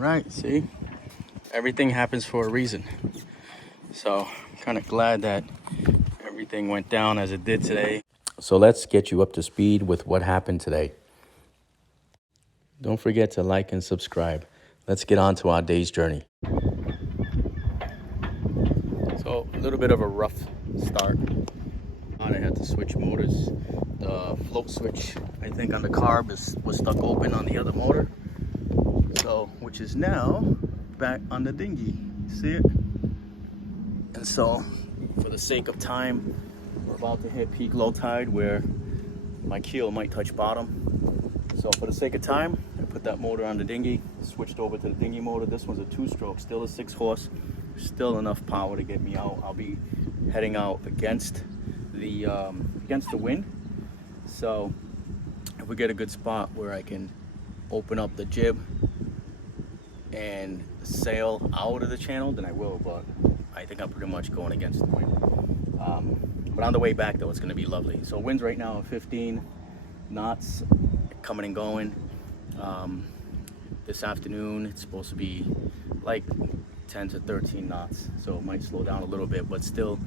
right, see, everything happens for a reason. So I'm kind of glad that everything went down as it did today. So let's get you up to speed with what happened today. Don't forget to like and subscribe. Let's get on to our day's journey. So a little bit of a rough start. I had to switch motors. The float switch, I think, on the carb was stuck open on the other motor. So, which is now back on the dinghy. See it? And so, for the sake of time, we're about to hit peak low tide where my keel might touch bottom. So for the sake of time, I put that motor on the dinghy, switched over to the dinghy motor. This one's a 2-stroke, still a 6-horse, still enough power to get me out. I'll be heading out against the wind. So if we get a good spot where I can open up the jib and sail out of the channel, then I will, but I think I'm pretty much going against the wind. But on the way back though, it's gonna be lovely. So winds right now are 15 knots, coming and going. This afternoon, it's supposed to be like 10 to 13 knots. So it might slow down a little bit, but still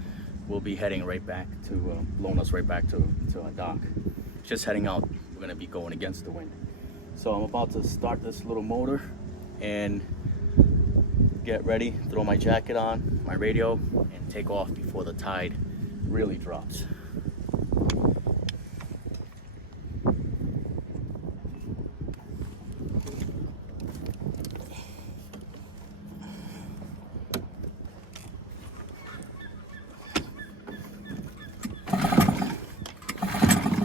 we'll be heading right back to, blowing us right back to our dock. Just heading out, we're gonna be going against the wind. So I'm about to start this little motor and get ready, throw my jacket on, my radio, and take off before the tide really drops.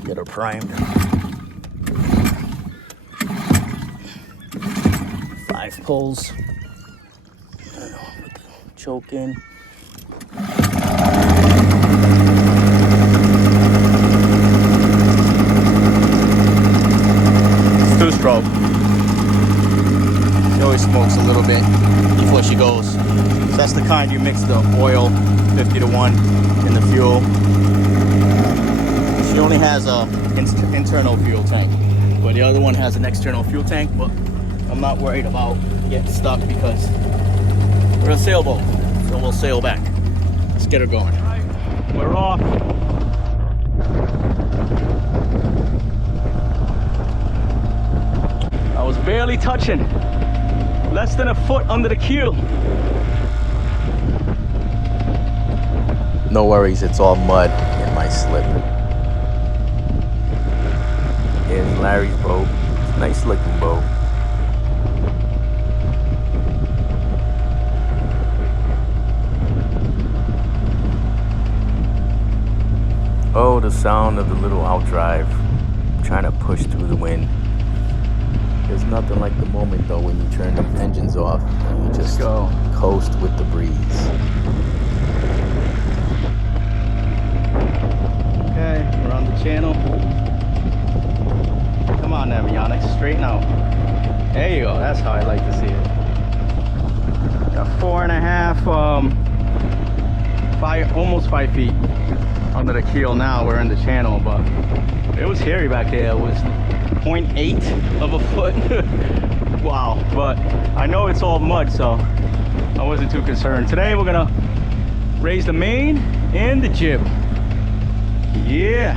Get her primed. 5 pulls. Put the choke in. It's 2-stroke. She always smokes a little bit before she goes. So that's the kind you mix the oil 50 to 1 in the fuel. She only has a internal fuel tank, but the other one has an external fuel tank. But I'm not worried about getting stuck because we're a sailboat, so we'll sail back. Let's get her going. All right, we're off. I was barely touching, less than a foot under the keel. No worries, it's all mud in my slip. Here's Larry's boat. Nice looking boat. Oh, the sound of the little outdrive trying to push through the wind. There's nothing like the moment though when you turn the engines off and you just go coast with the breeze. Okay, we're on the channel. Come on now, Yannick, straighten out. There you go, that's how I like to see it. Got 4.5, almost 5 feet under the keel now. We're in the channel, but it was hairy back there. It was 0.8 of a foot. Wow, but I know it's all mud, so I wasn't too concerned. Today we're gonna raise the main and the jib. Yeah.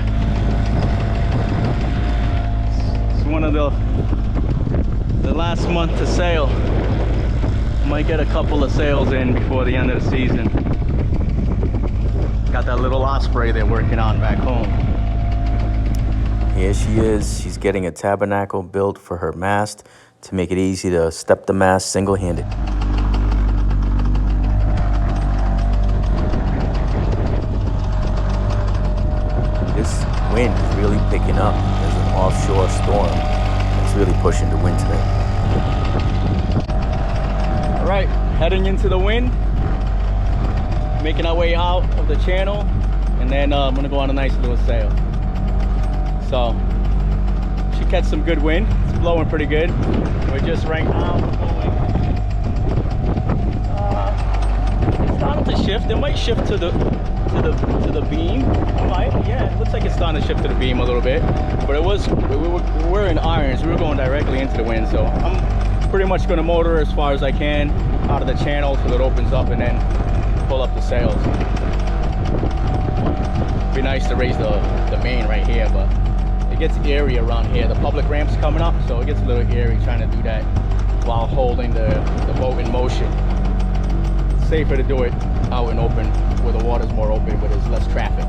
One of the last month to sail. Might get a couple of sails in before the end of the season. Got that little osprey they're working on back home. Here she is. She's getting a tabernacle built for her mast to make it easy to step the mast single-handed. This wind is really picking up. There's an offshore storm that's really pushing the wind today. All right, heading into the wind, making our way out of the channel, and then I'm gonna go on a nice little sail. So, should catch some good wind. It's blowing pretty good. We're just right now going. It's starting to shift. It might shift to the beam. It might, yeah. It looks like it's starting to shift to the beam a little bit. But it was, we were in irons. We were going directly into the wind. So I'm pretty much gonna motor as far as I can out of the channel till it opens up and then pull up the sails. Be nice to raise the main right here, but it gets airy around here. The public ramp's coming up, so it gets a little airy trying to do that while holding the boat in motion. It's safer to do it out and open where the water's more open, where there's less traffic.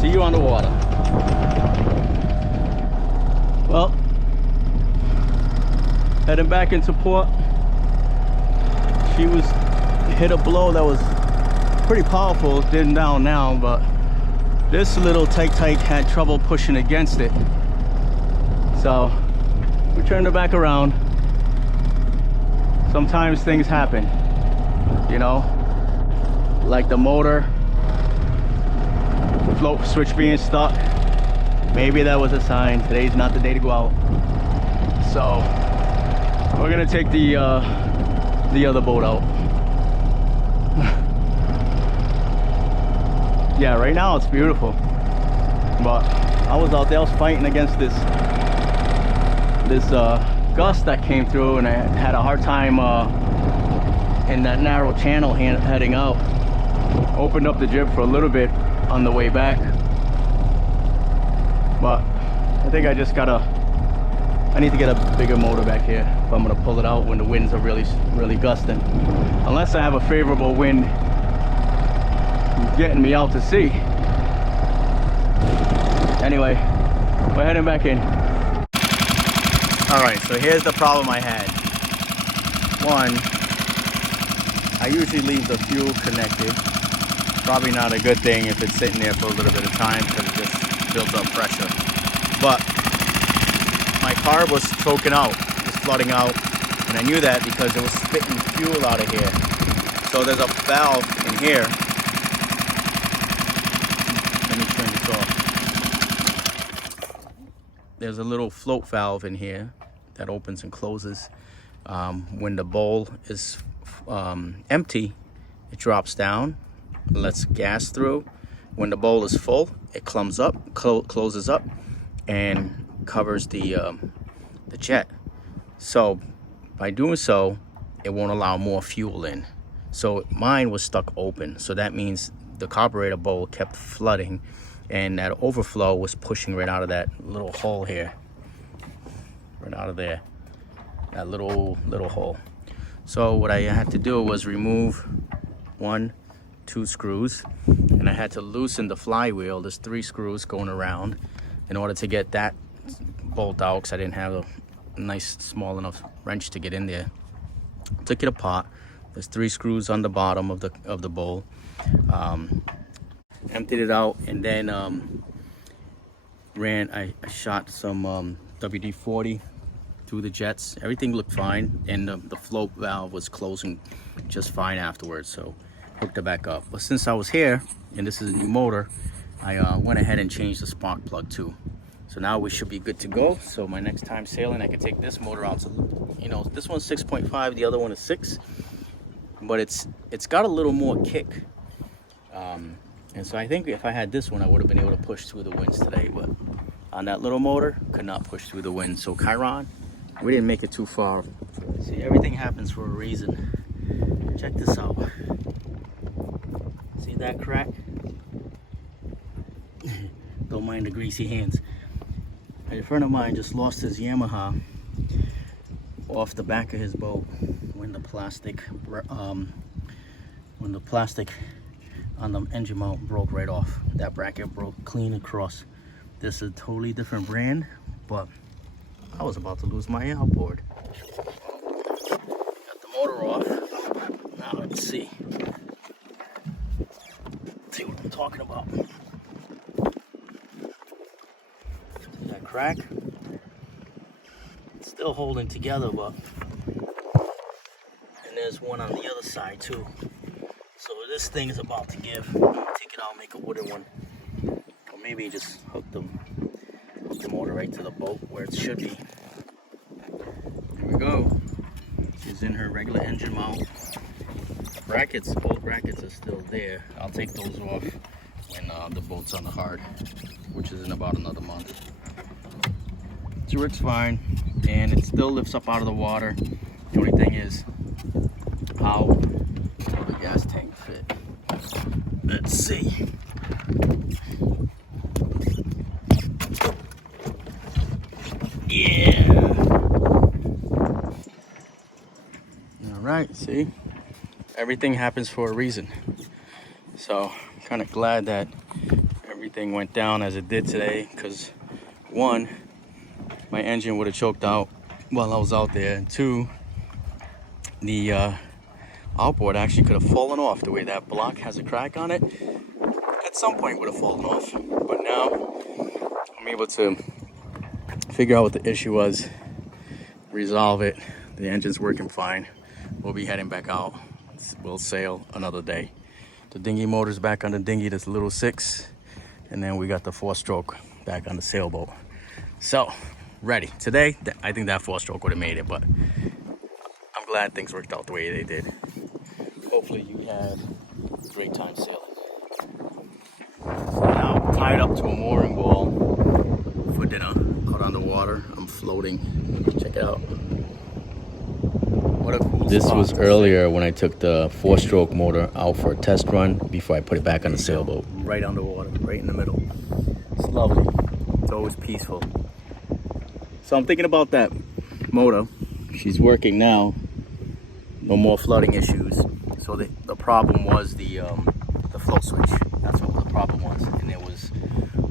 See you on the water. Well, heading back into port. She was hit a blow that was pretty powerful. It's getting down now, but this little tight had trouble pushing against it. So we turned her back around. Sometimes things happen, you know, like the motor float switch being stuck. Maybe that was a sign. Today's not the day to go out. So we're gonna take the other boat out. Yeah, right now it's beautiful, but I was out there, I was fighting against this gust that came through, and I had a hard time in that narrow channel heading out. Opened up the jib for a little bit on the way back, but I think I need to get a bigger motor back here if I'm gonna pull it out when the winds are really gusting, unless I have a favorable wind getting me out to sea. Anyway, we're heading back in. All right, so here's the problem I had. One, I usually leave the fuel connected. Probably not a good thing if it's sitting there for a little bit of time because it just builds up pressure. But my car was choking out, just flooding out, and I knew that because it was spitting fuel out of here. So there's a valve in here. Let me turn this off. There's a little float valve in here that opens and closes. When the bowl is empty, it drops down, lets gas through. When the bowl is full, it clumps up, closes up, and covers the jet. So by doing so, it won't allow more fuel in. So mine was stuck open. So that means the carburetor bowl kept flooding, and that overflow was pushing right out of that little hole here, right out of there, that little hole. So what I had to do was remove 1, 2 screws, and I had to loosen the flywheel. There's 3 screws going around in order to get that bolt out, because I didn't have a nice small enough wrench to get in there. Took it apart. There's 3 screws on the bottom of the bowl. Emptied it out, and then I shot some WD-40 through the jets. Everything looked fine, and the float valve was closing just fine afterwards, so hooked it back up. But since I was here, and this is a new motor, I went ahead and changed the spark plug too. So now we should be good to go. So my next time sailing, I can take this motor out. So, you know, this one's 6.5, the other one is 6, but it's got a little more kick. And so I think if I had this one, I would have been able to push through the winds today, but on that little motor, could not push through the wind. So Chiron, we didn't make it too far. See, everything happens for a reason. Check this out. See that crack? Don't mind the greasy hands. A friend of mine just lost his Yamaha off the back of his boat when the plastic on the engine mount broke right off. That bracket broke clean across. This is a totally different brand, but I was about to lose my outboard. Got the motor off. Now let's see. Let's see what I'm talking about. See that crack? It's still holding together, but and there's one on the other side too. So this thing is about to give. Take it out, make a wooden one, or maybe just hook the motor right to the boat where it should be. Here we go. She's in her regular engine mount. Brackets, both brackets are still there. I'll take those off when the boat's on the hard, which is in about another month. She works fine, and it still lifts up out of the water. The only thing is how will the gas tank fit. Let's see. Yeah. All right, see? Everything happens for a reason. So I'm kind of glad that everything went down as it did today, because one, my engine would have choked out while I was out there, and two, the outboard actually could have fallen off. The way that block has a crack on it, at some point would have fallen off. But now I'm able to figure out what the issue was, resolve it. The engine's working fine. We'll be heading back out. We'll sail another day. The dinghy motor's back on the dinghy, this little 6, and then we got the 4-stroke back on the sailboat. So ready today. I think that 4-stroke would have made it, but I'm glad things worked out the way they did. Hopefully you had a great time sailing. So now I'm tied up to a mooring wall for dinner out on the water. I'm floating. Check it out. What a cool This was earlier when I took the 4-stroke motor out for a test run before I put it back on the sailboat. Right underwater, right in the middle. It's lovely. It's always peaceful. So I'm thinking about that motor. She's working now. No more flooding issues. So the problem was the float switch. That's what the problem was, and it was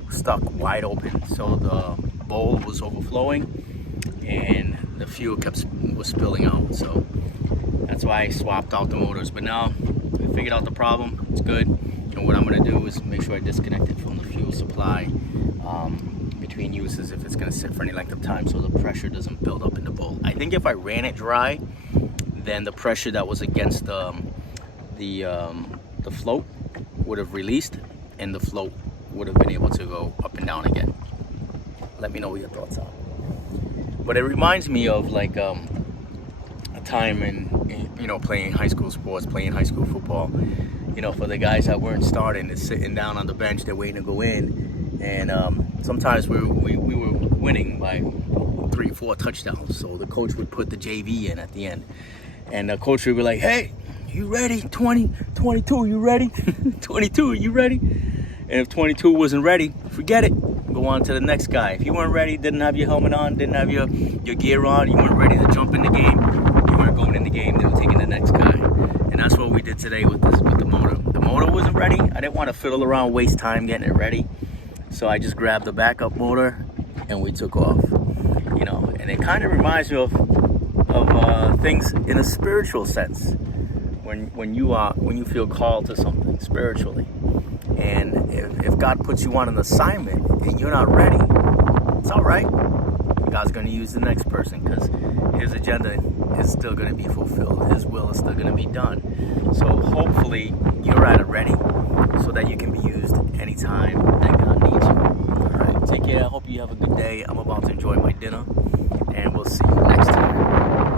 stuck wide open. So the bowl was overflowing, and the fuel was spilling out. So that's why I swapped out the motors. But now I figured out the problem. It's good. And what I'm going to do is make sure I disconnect it from the fuel supply between uses if it's going to sit for any length of time, so the pressure doesn't build up in the bowl. I think if I ran it dry, then the pressure that was against the float would have released, and the float would have been able to go up and down again. Let me know what your thoughts are. But it reminds me of like a time in playing high school sports, playing high school football. For the guys that weren't starting, they're sitting down on the bench, they're waiting to go in, and sometimes we were winning by 3-4 touchdowns. So the coach would put the JV in at the end, and the coach would be like, "Hey, you ready? 22, you ready? 22, you ready?" And if 22 wasn't ready, forget it. Go on to the next guy. If you weren't ready, didn't have your helmet on, didn't have your gear on, you weren't ready to jump in the game, you weren't going in the game, they were taking the next guy. And that's what we did today with the motor. The motor wasn't ready. I didn't want to fiddle around, waste time getting it ready. So I just grabbed the backup motor and we took off. And it kind of reminds me of things in a spiritual sense. When you feel called to something spiritually, and if God puts you on an assignment and you're not ready, it's all right. God's going to use the next person, because His agenda is still going to be fulfilled. His will is still going to be done. So hopefully you're at it ready, so that you can be used anytime that God needs you. All right, take care. I hope you have a good day. I'm about to enjoy my dinner, and we'll see you next time.